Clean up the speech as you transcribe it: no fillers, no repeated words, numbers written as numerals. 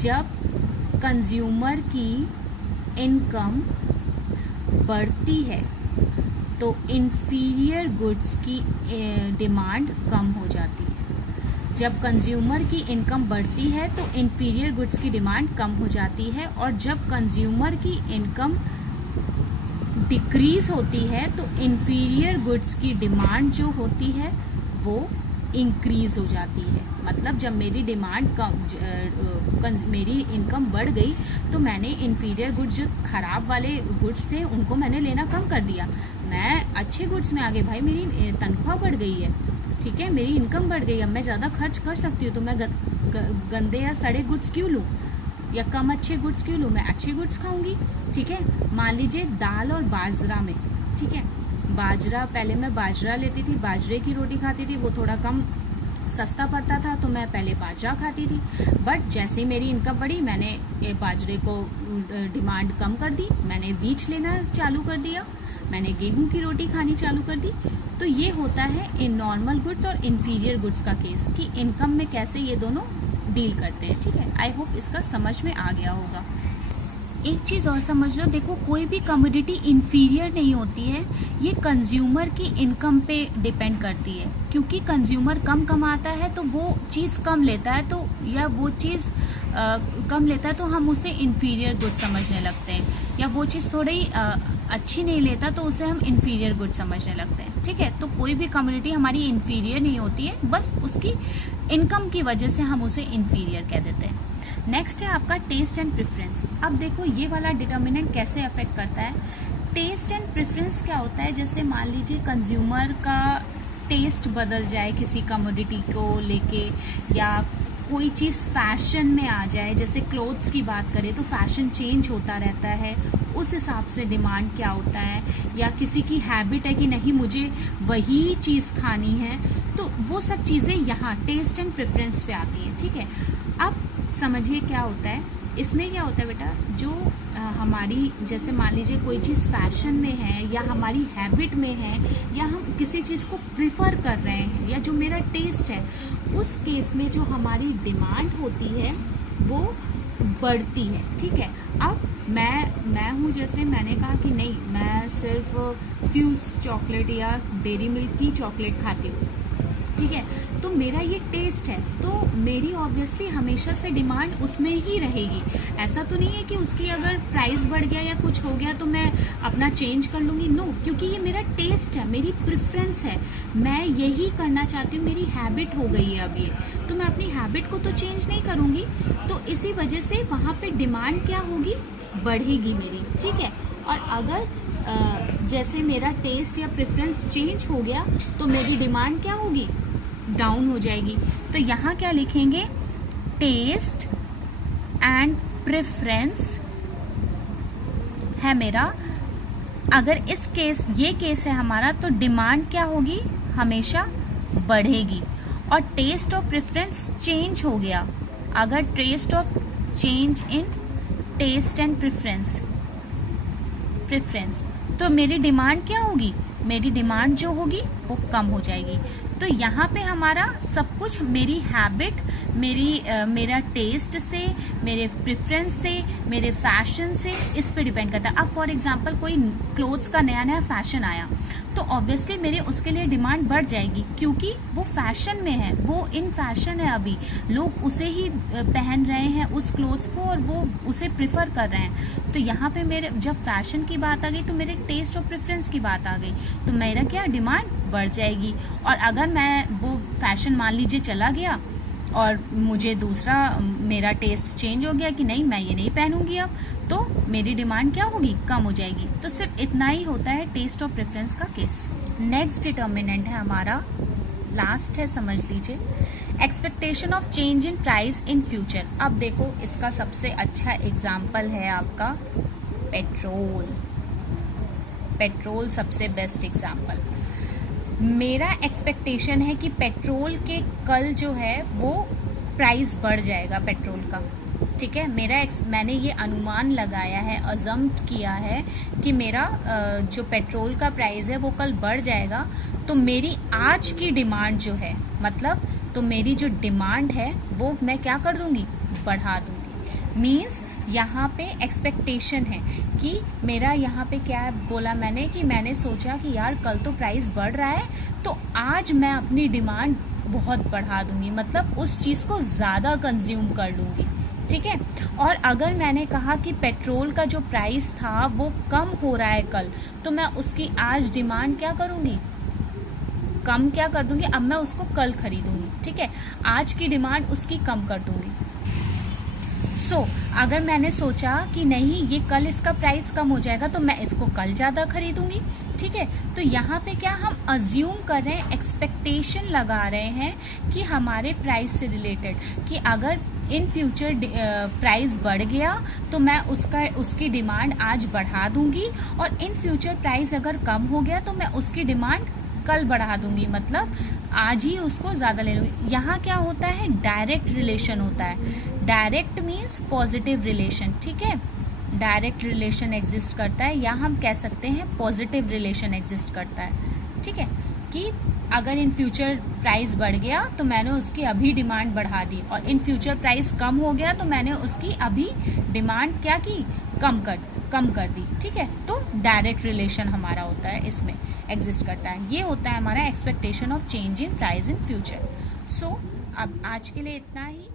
जब कंज्यूमर की इनकम बढ़ती है तो इंफीरियर गुड्स की डिमांड कम हो जाती है। जब कंज्यूमर की इनकम बढ़ती है तो इंफीरियर गुड्स की डिमांड कम हो जाती है, और जब कंज्यूमर की इनकम डिक्रीज होती है तो इंफीरियर गुड्स की डिमांड जो होती है वो इंक्रीज हो जाती है। मतलब जब मेरी डिमांड मेरी इनकम बढ़ गई तो मैंने इंफीरियर गुड्स, जो खराब वाले गुड्स थे, उनको मैंने लेना कम कर दिया। मैं अच्छे गुड्स में आ गई, भाई मेरी तनख्वाह बढ़ गई है, ठीक है, मेरी इनकम बढ़ गई, अब मैं ज़्यादा खर्च कर सकती हूँ, तो मैं गंदे या सड़े गुड्स क्यों लूँ या कम अच्छे गुड्स क्यों लूँ, मैं अच्छे गुड्स खाऊंगी। ठीक है, मान लीजिए दाल और बाजरा में, ठीक है, बाजरा, पहले मैं बाजरा लेती थी, बाजरे की रोटी खाती थी, वो थोड़ा कम सस्ता पड़ता था तो मैं पहले बाजरा खाती थी। बट जैसे ही मेरी इनकम बढ़ी, मैंने बाजरे को डिमांड कम कर दी, मैंने वीट लेना चालू कर दिया, मैंने गेहूं की रोटी खानी चालू कर दी। तो ये होता है इन नॉर्मल गुड्स और इंफीरियर गुड्स का केस, कि इनकम में कैसे ये दोनों डील करते हैं। ठीक है, आई होप इसका समझ में आ गया होगा। एक चीज़ और समझ लो, देखो कोई भी कमोडिटी इंफीरियर नहीं होती है, ये कंज्यूमर की इनकम पे डिपेंड करती है। क्योंकि कंज्यूमर कम कमाता है तो वो चीज़ कम लेता है, तो या वो चीज़ कम लेता है तो हम उसे इंफीरियर गुड समझने लगते हैं, या वो चीज़ थोड़ी अच्छी नहीं लेता तो उसे हम इंफीरियर गुड समझने लगते हैं। ठीक है, तो कोई भी कम्युनिटी हमारी इंफीरियर नहीं होती है, बस उसकी इनकम की वजह से हम उसे इंफीरियर कह देते हैं। नेक्स्ट है आपका टेस्ट एंड प्रेफरेंस। अब देखो ये वाला डिटर्मिनेंट कैसे अफेक्ट करता है। टेस्ट एंड प्रेफरेंस क्या होता है, जैसे मान लीजिए कंज्यूमर का टेस्ट बदल जाए किसी कमोडिटी को लेके, या कोई चीज़ फैशन में आ जाए, जैसे क्लोथ्स की बात करें तो फैशन चेंज होता रहता है, उस हिसाब से डिमांड क्या होता है, या किसी की हैबिट है कि नहीं मुझे वही चीज़ खानी है, तो वो सब चीज़ें यहाँ टेस्ट एंड प्रेफरेंस पे आती हैं। ठीक है, अब समझिए क्या होता है इसमें। क्या होता है बेटा, जो हमारी, जैसे मान लीजिए कोई चीज़ फैशन में है या हमारी हैबिट में है, या हम किसी चीज़ को प्रिफर कर रहे हैं, या जो मेरा टेस्ट है, उस केस में जो हमारी डिमांड होती है वो बढ़ती है। ठीक है, अब मैं हूँ, जैसे मैंने कहा कि नहीं मैं सिर्फ फ्यूज चॉकलेट या डेयरी मिल्क की चॉकलेट खाती हूँ, ठीक है, तो मेरा ये टेस्ट है, तो मेरी ऑब्वियसली हमेशा से डिमांड उसमें ही रहेगी। ऐसा तो नहीं है कि उसकी अगर प्राइस बढ़ गया या कुछ हो गया तो मैं अपना चेंज कर लूँगी, नो, क्योंकि ये मेरा टेस्ट है, मेरी प्रेफरेंस है, मैं यही करना चाहती हूँ, मेरी हैबिट हो गई है अब ये, तो मैं अपनी हैबिट को तो चेंज नहीं करूँगी, तो इसी वजह से वहाँ पे डिमांड क्या होगी, बढ़ेगी मेरी। ठीक है, और अगर जैसे मेरा टेस्ट या प्रेफरेंस चेंज हो गया तो मेरी डिमांड क्या होगी, डाउन हो जाएगी। तो यहाँ क्या लिखेंगे, टेस्ट एंड प्रेफरेंस है मेरा। अगर इस केस, ये केस है हमारा, तो डिमांड क्या होगी, हमेशा बढ़ेगी। और टेस्ट और प्रेफरेंस चेंज हो गया, अगर taste of change in taste and preference, तो मेरी डिमांड क्या होगी, मेरी डिमांड जो होगी वो कम हो जाएगी। तो यहाँ पे हमारा सब कुछ मेरी हैबिट, मेरा टेस्ट से, मेरे प्रेफरेंस से, मेरे फैशन से, इस पे डिपेंड करता है। अब फॉर एग्जांपल कोई क्लोथ्स का नया नया फैशन आया तो ऑब्वियसली मेरे उसके लिए डिमांड बढ़ जाएगी, क्योंकि वो फैशन में है, वो इन फैशन है, अभी लोग उसे ही पहन रहे हैं उस क्लोथ्स को, और वो उसे प्रिफर कर रहे हैं। तो यहाँ पे मेरे जब फैशन की बात आ गई तो मेरे टेस्ट और प्रेफरेंस की बात आ गई, तो मेरा क्या डिमांड बढ़ जाएगी। और अगर मैं वो फैशन मान लीजिए चला गया और मुझे दूसरा, मेरा टेस्ट चेंज हो गया कि नहीं मैं ये नहीं पहनूंगी अब, तो मेरी डिमांड क्या होगी, कम हो जाएगी। तो सिर्फ इतना ही होता है टेस्ट और प्रेफरेंस का केस। नेक्स्ट डिटर्मिनेंट है हमारा, लास्ट है, समझ लीजिए, expectation of change in price in future. अब देखो इसका सबसे अच्छा एग्जाम्पल है आपका पेट्रोल। पेट्रोल सबसे बेस्ट एग्जाम्पल। मेरा एक्सपेक्टेशन है कि पेट्रोल के कल जो है वो प्राइस बढ़ जाएगा पेट्रोल का। ठीक है, मैंने ये अनुमान लगाया है, अजम्प्ट किया है कि मेरा जो पेट्रोल का प्राइस है वो कल बढ़ जाएगा, तो मेरी आज की डिमांड जो है, मतलब तो मेरी जो डिमांड है वो मैं क्या कर दूंगी, बढ़ा दूंगी। मीन्स यहाँ पे एक्सपेक्टेशन है कि मेरा यहाँ पे क्या बोला मैंने कि मैंने सोचा कि यार कल तो प्राइस बढ़ रहा है तो आज मैं अपनी डिमांड बहुत बढ़ा दूंगी, मतलब उस चीज़ को ज़्यादा कंज्यूम कर लूँगी, ठीक है। और अगर मैंने कहा कि पेट्रोल का जो प्राइस था वो कम हो रहा है कल, तो मैं उसकी आज डिमांड क्या करूँगी, कम क्या कर दूंगी, अब मैं उसको कल खरीदूंगी, ठीक है। आज की डिमांड उसकी कम कर दूंगी। अगर मैंने सोचा कि नहीं ये कल इसका प्राइस कम हो जाएगा तो मैं इसको कल ज़्यादा खरीदूंगी, ठीक है। तो यहाँ पे क्या हम अज्यूम कर रहे हैं, एक्सपेक्टेशन लगा रहे हैं कि हमारे प्राइस से रिलेटेड कि अगर इन फ्यूचर प्राइस बढ़ गया तो मैं उसकी डिमांड आज बढ़ा दूंगी, और इन फ्यूचर प्राइस अगर कम हो गया तो मैं उसकी डिमांड कल बढ़ा दूंगी, मतलब आज ही उसको ज़्यादा ले लूँगी। यहाँ क्या होता है, डायरेक्ट रिलेशन होता है। डायरेक्ट मीन्स पॉजिटिव रिलेशन, ठीक है। डायरेक्ट रिलेशन एग्जिस्ट करता है, या हम कह सकते हैं पॉजिटिव रिलेशन एग्जिस्ट करता है, ठीक है। कि अगर इन फ्यूचर प्राइस बढ़ गया तो मैंने उसकी अभी डिमांड बढ़ा दी, और इन फ्यूचर प्राइस कम हो गया तो मैंने उसकी अभी डिमांड क्या की, कम कर दी, ठीक है। तो डायरेक्ट रिलेशन हमारा होता है, इसमें एग्जिस्ट करता है। ये होता है हमारा expectation of change in price in future. So अब आज के लिए इतना ही।